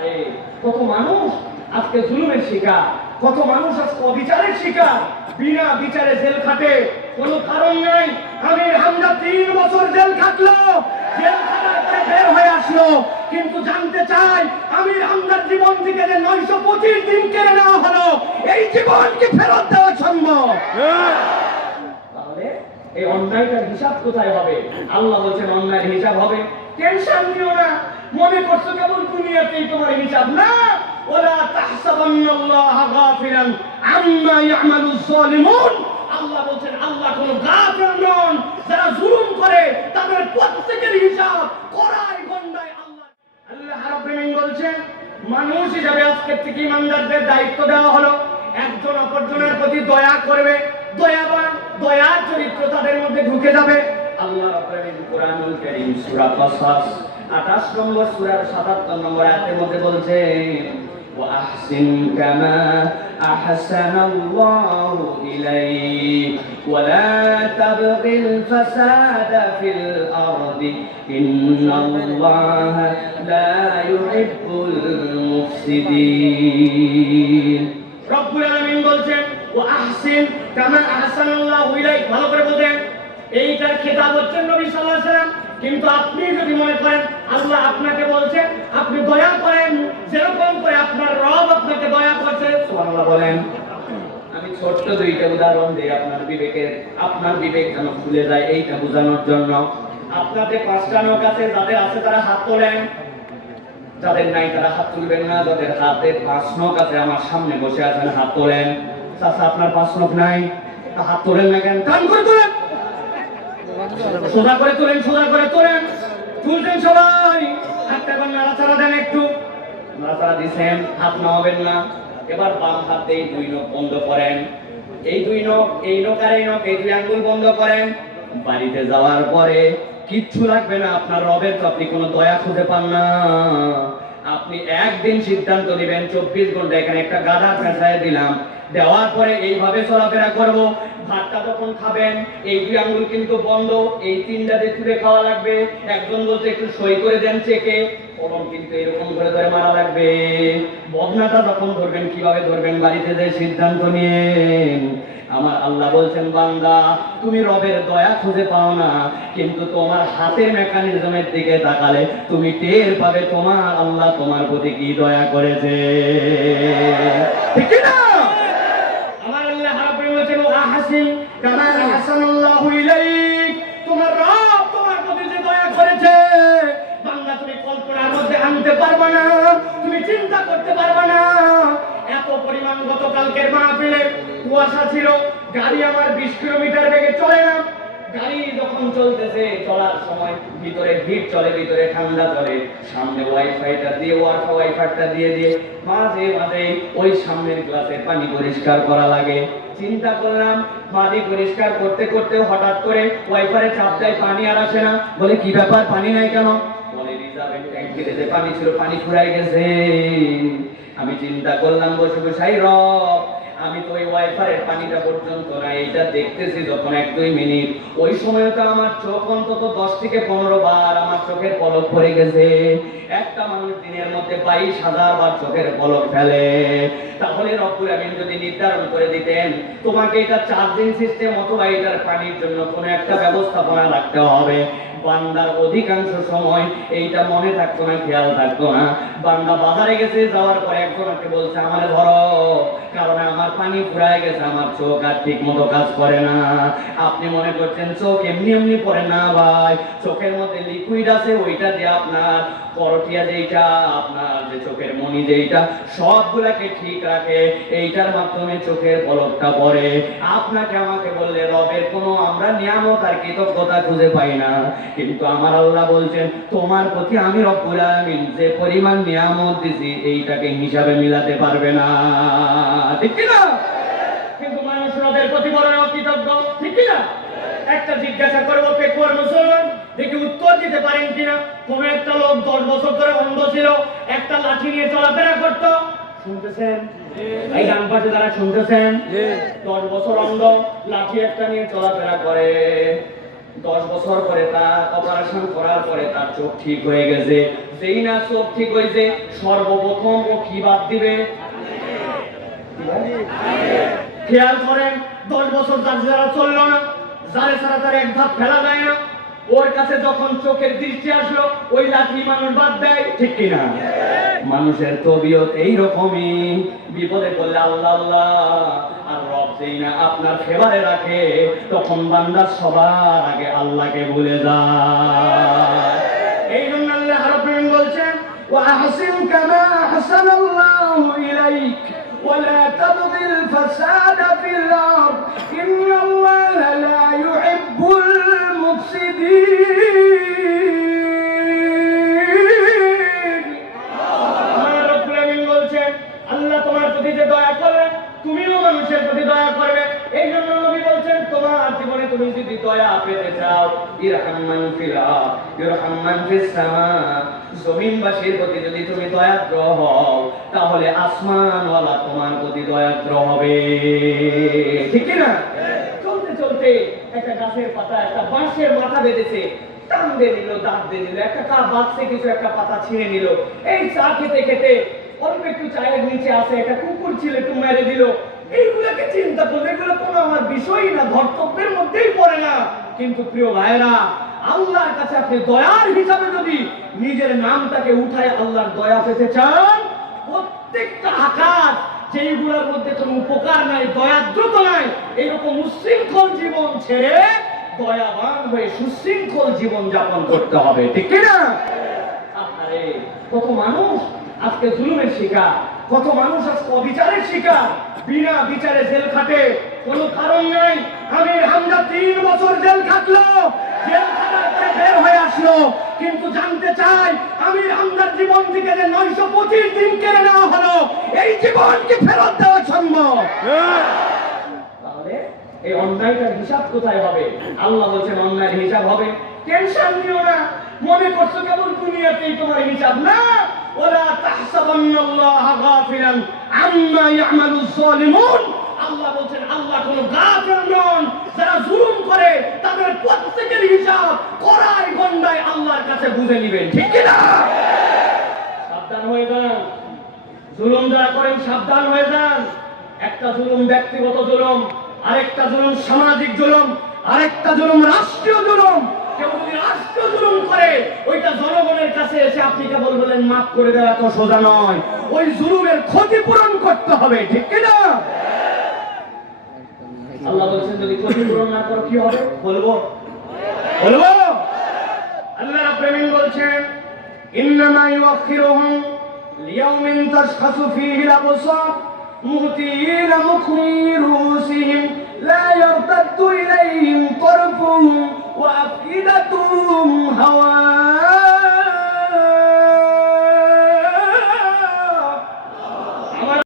হায় কত মানুষ আজকে জুলুমের শিকার কত মানুষ আজকে অবিচারের শিকার। বিনা বিচারে জেল খাটে কোনো কারণ নাই। আমির হামজা তিন বছর জেল খাটলো জেল খাটার পরে বের হয়ে আসলো। কিন্তু জানতে চাই আমির হামজার জীবন থেকে যে নয়শো পঁচিশ দিন কেড়ে নেওয়া হলো এই জীবন কি ফেরত দেওয়া সম্ভব? তাহলে এই অন্যায়টার হিসাব কোথায় হবে? আল্লাহ বলছেন অন্যায়ের হিসাব হবে। টেনশন নিও না। মনে করছ কেবল দুনিয়াতেই তোমার হিসাব না? ওলা তাহসাবান্নাল্লাহ গাফিলান আম্মা ইয়ামালুজ জালিমুন আল্লাহ বলছেন, আল্লাহ কোনো গাফিল নন। যারা জুলুম করে, তাদের প্রত্যেকের হিসাব করাই গন্ডায় আল্লাহ। আল্লাহ রাব্বুল আলামিন বলছেন, মানুষ হিসাবে আজকে থেকে ইমানদারদের দায়িত্ব দেওয়া হলো। একজন অপরজনের প্রতি দয়া করবে। দয়াবান, দয়ার চরিত্র তাদের মধ্যে ঢুকে যাবে। আল্লাহ রাব্বুল আলামিন কোরআনুল কারীম সূরা কাসাস 28 নম্বর সূরার 77 নম্বর আয়াতের মধ্যে বলছেন وأحسن كما أحسن الله إليك ولا تبغ الفساد في الأرض إن الله لا يحب المفسدين রব্বুল আলামিন বলছেন ও আহসিন কামা আহসানাল্লাহু ইলাইক ভালো করে বলতেন এইটার খেতাব হচ্ছেন নবী সাল্লাম। কিন্তু আপনি যদি মনে করেন, আল্লাহ আপনাকে বলছেন, আপনি দয়া করেন, যেরকম করে আপনার রব আপনাকে দয়া করছে। সুবহানাল্লাহ বলেন। আমি ছোট্ট দুইটা উদাহরণ আপনার বিবেকের। আপনার বিবেক যেন যায় এইটা বোঝানোর জন্য। আপনাদের পাঁচটা লোক আছে, যাদের আছে তারা হাত তোলেন। যাদের নাই তারা হাত তুলবেন না। যাদের হাতে পাঁচ আছে, আমার সামনে বসে আছেন, হাত তোলেন। চাচা, আপনার পাঁচ নাই? হাত তোলেন না কেন? কান করে তোলেন! সোজা করে তোলেন, সোজা করে তোলেন। তুলছেন সবাই। হাতটা এবার নাড়াচাড়া দেন একটু। নাড়াচাড়া দিছেন, হাত নামাবেন না। এবার বাম হাতে দুই নখ বন্ধ করেন। এই দুই নখ, এই নখ আর এই নখ, এই দুই আঙ্গুল বন্ধ করেন। বাড়িতে যাওয়ার পরে কিচ্ছু লাগবে না, আপনার রবের তো আপনি কোনো দয়া খুঁজে পান না। আপনি একদিন সিদ্ধান্ত নেবেন চব্বিশ ঘণ্টা এখানে একটা গাধা পেঁচায় দিলাম। দেওয়ার পরে এইভাবে চলাফেরা করব। ভাতটা তখন খাবেন, এই দুই আঙ্গুল কিন্তু বন্ধ, এই তিনটা দিয়ে খাওয়া লাগবে। একজন বলছে, একটু সই করে দেন চেকে। কলম কিন্তু এরকম করে ধরে মারা লাগবে। বদনাটা যখন ধরবেন, কীভাবে ধরবেন? বাড়িতে যে সিদ্ধান্ত নিয়ে আমার আল্লাহ বলছেন, বান্দা, তুমি রবের দয়া খুঁজে পাও না, কিন্তু তোমার হাতের মেকানিজমের দিকে তাকালে তুমি টের পাবে তোমার আল্লাহ তোমার প্রতি কি দয়া করেছে। আমার আল্লাহ বলেছেন আহসিন কামা আহসানাল্লাহু ইলাইক। আনতে পারবে না, তুমি চিন্তা করতে পারবে না। এত পরিমাণ গতকালকের মাহফিলে কুয়াশা ছিল, গাড়ি আমার বিশ কিলোমিটার বেগে চলে না। গাড়ি যখন চলতেছে, চলার সময় ভিতরে চলে, ভিতরে ঠান্ডা চলে। সামনে ওয়াইফাইটা দিয়ে ওয়াইফাই ওয়াইফাইটা দিয়ে দিয়ে মাঝে মাঝে ওই সামনের গ্লাসে পানি পরিষ্কার করা লাগে। চিন্তা করলাম, পানি পরিষ্কার করতে করতে হঠাৎ করে ওয়াইফারে চাপ দেয় পানি আর আসে না। বলে, কি ব্যাপার? পানি নাই কেন? বলে রিজার্ভের যে পানি ছিল পানি ফুরাই গেছে। আমি চিন্তা করলাম বসে বসে "হাই রব আমি তো ওই ওয়াইফারের পানিটা পর্যন্ত না এইটা দেখতেছি যখন এক দুই মিনিট, ওই সময় তো আমার চোখ অন্তত দশ থেকে পনেরো বার আমার চোখের পলক পড়ে গেছে। একটা মানুষ দিনের মধ্যে বাইশ হাজার বার চোখের পলক ফেলে। তাহলে রব্বুল আমিন যদি নির্ধারণ করে দিতেন, তোমাকে এটা চার্জিং সিস্টেম অথবা এটার পানির জন্য কোনো একটা ব্যবস্থাপনা রাখতে হবে। বান্দার অধিকাংশ সময় এইটা মনে থাকতো না, খেয়াল থাকতো না। বান্দা বাজারে গেছে, যাওয়ার পরে একজনকে বলছে, আমার ধরো। কারণ আমার পানি ফুরায় গেছে, আমার চোখ আর ঠিক মতো কাজ করে না। আপনি মনে করছেন চোখ এমনি এমনি পড়ে না ভাই? চোখের মধ্যে লিকুইড আছে, ওইটা দিয়ে আপনার করটিয়া যেইটা, আপনার যে চোখের মনি যেইটা, সবগুলাকে ঠিক রাখে। এইটার মাধ্যমে চোখের পলকটা পড়ে। আপনাকে আমাকে বললে, রবের কোনো আমরা নিয়ামত আর কৃতজ্ঞতা খুঁজে পাই না। কিন্তু আমার আল্লাহ বলছেন, তোমার প্রতি আমি রব্বুল আলামিন যে পরিমাণ নিয়ামত দিছি, এইটাকে হিসাবে মিলাতে পারবে না। ঠিক না কিন্তু মানুষ রবের প্রতি বড় অকৃতজ্ঞ ঠিক কি না একটা জিজ্ঞাসা করব পেকুয়ার মুসলমান দেখি উত্তর দিতে পারেন কিনা? কোন একটা লোক দশ বছর ধরে অন্ধ ছিল একটা লাঠি নিয়ে চলাফেরা করত। শুনতেছেন? এই ডান পাশে তারা শুনতেছেন? দশ বছর অন্ধ লাঠি একটা নিয়ে চলাফেরা করে। দশ বছর পরে তার অপারেশন করার পরে তার চোখ ঠিক হয়ে গেছে। যেই না চোখ ঠিক হয়েছে সর্বপ্রথম ও কি বাদ দিবে? খেয়াল করেন দশ বছর যার যারা চললো না যারে ছাড়া তার এক ধাপ ফেলা যায় না ওর কাছে যখন চোখের দৃষ্টি আসলো ওই লাঠি মানুষ বাদ দেয় ঠিক কিনা মানুষের তবিয়ত এইরকমই বিপদে পড়লে আল্লাহ আল্লাহ আর রব যেই না আপনার ফেভারে রাখে তখন বান্দা সবার আগে আল্লাহকে ভুলে যায় এই জন্য আল্লাহ রাব্বুল বলছেন وأحسن كما أحسن الله إليك ولا تبغ الفساد তাহলে আসমানওয়ালা তোমার প্রতি দয়াদ্র হবে। ঠিক না? চলতে চলতে একটা গাছের পাতা, একটা বাঁশের মাথা বেঁধেছে, টান দিয়ে নিল দাঁত দিয়ে নিল, একটা কা বাচ্চে কিছু একটা পাতা ছিঁড়ে নিল। এই চা খেতে খেতে অল্প একটু চায়ের নিচে আসে একটা কুকুর ছিল, একটু মেরে দিল। এইগুলোকে চিন্তা করলে এগুলো কোনো আমার বিষয়ই না, ধর্তব্যের মধ্যেই পড়ে না। কিন্তু প্রিয় ভাইরা আল্লাহর কাছে আপনি দয়ার হিসাবে যদি নিজের নামটাকে উঠায় আল্লাহর দয়া পেতে চান, প্রত্যেকটা আকাশ যেইগুলোর মধ্যে কোনো উপকার নাই, দয়াদ্রত নাই, এরকম উশৃঙ্খল জীবন ছেড়ে দয়াবান হয়ে সুশৃঙ্খল জীবন যাপন করতে হবে, ঠিক কি না? আরে কত মানুষ আজকে জুলুমের শিকার, কত মানুষ আজকে অবিচারের শিকার, বিনা বিচারে জেল খাটে, কোনো কারণ নাই। আমির হামজা তিন বছর জেল খাটলো জেল বের হয়ে আসলো, কিন্তু জানতে চাই আমির হামজার জীবন থেকে যে নয়শো পঁচিশ দিন কেড়ে নেওয়া হলো, এই জীবন কি ফেরত দেওয়া সম্ভব? এই অন্যায়টার হিসাব কোথায় হবে? আল্লাহ বলছেন অন্যায়ের হিসাব হবে। টেনশন নিও না, মনে করছ কেবল দুনিয়াতেই তোমার হিসাব না? ওলা তাহসাবান্নাল্লাহ গাফিলান আম্মা ইয়ামালুজ জালিমুন। আল্লাহ বলছেন, আল্লাহ কোনো গাফিল নন। করে তাদের প্রত্যেকের হিসাব কড়াই গন্ডায় আল্লাহর কাছে বুঝে নেবেন, ঠিক কি না? সাবধান হয়ে যান। জুলুম যারা করেন, সাবধান হয়ে যান। একটা জুলুম ব্যক্তিগত জুলুম, আরেকটা জুলুম সামাজিক জুলুম, আরেকটা জুলুম রাষ্ট্রীয় জুলুম। কেউ যদি রাষ্ট্রীয় জুলুম করে, ওইটা জনগণের কাছে এসে আপনি কেবল বলেন, মাফ করে দেওয়া তো সোজা নয়। ওই জুলুমের ক্ষতিপূরণ করতে হবে, ঠিক কি না? আল্লাহ বলছেন যদি ক্ষতিপূরণ না করো কি হবে? বলব। বলব? আল্লাহ রাব্বুল বলছেন ইন্নামা ইউআখিরুহুম লিয়াউমিন তাশখাসু ফীহি আল-আবসার মুহতিইনা মুখনি রুউসিহিম লা ইয়ারতাদ্দু ইলাইহিম তারফুহুম ওয়া আফইদাতুহুম হাওয়া।